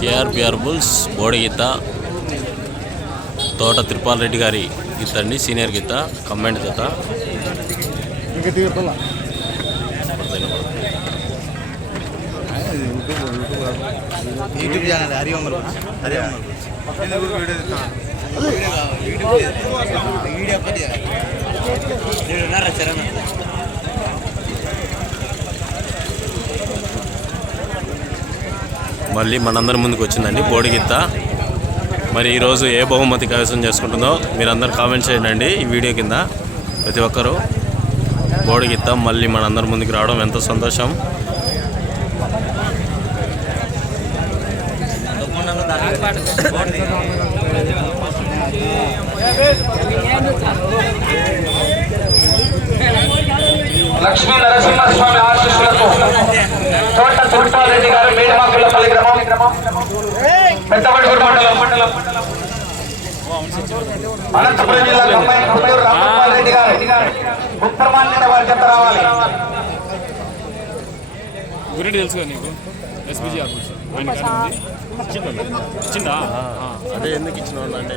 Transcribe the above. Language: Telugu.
కేఆర్పిఆర్ బుల్స్ బోడగీత తోట త్రిపాల్ రెడ్డి గారి గీత అండి senior Geetha comment Geetha YouTube channel Hari Ongal Hari Ongal video video ఉన్నారా చరణ్ మళ్ళీ మనందరి ముందుకు వచ్చిందండి బోడి మరి ఈరోజు ఏ బహుమతి కైవసం చేసుకుంటుందో మీరందరూ కామెంట్ చేయండి ఈ వీడియో కింద. ప్రతి ఒక్కరూ బోడి మళ్ళీ మనందరి ముందుకు రావడం ఎంతో సంతోషం. లక్ష్మీ నరసింహస్వామి ఆశీస్సులతో తోట తిరుపాలరెడ్డి గ్రామం పెద్దబడుగురు మండలం మండలం అనంతపురం జిల్లా కమ్మాయి కమ్మయూరు రామగోపాల్ రెడ్డి గారు ఉత్తరమాన్య వారి చెత్త రావాలి గురెడ్డి తెలుసు. నీకు ఎస్పీజీ ఆఫీస్ ఆయన. ఇచ్చిందా అదే ఎందుకు ఇచ్చిన అంటే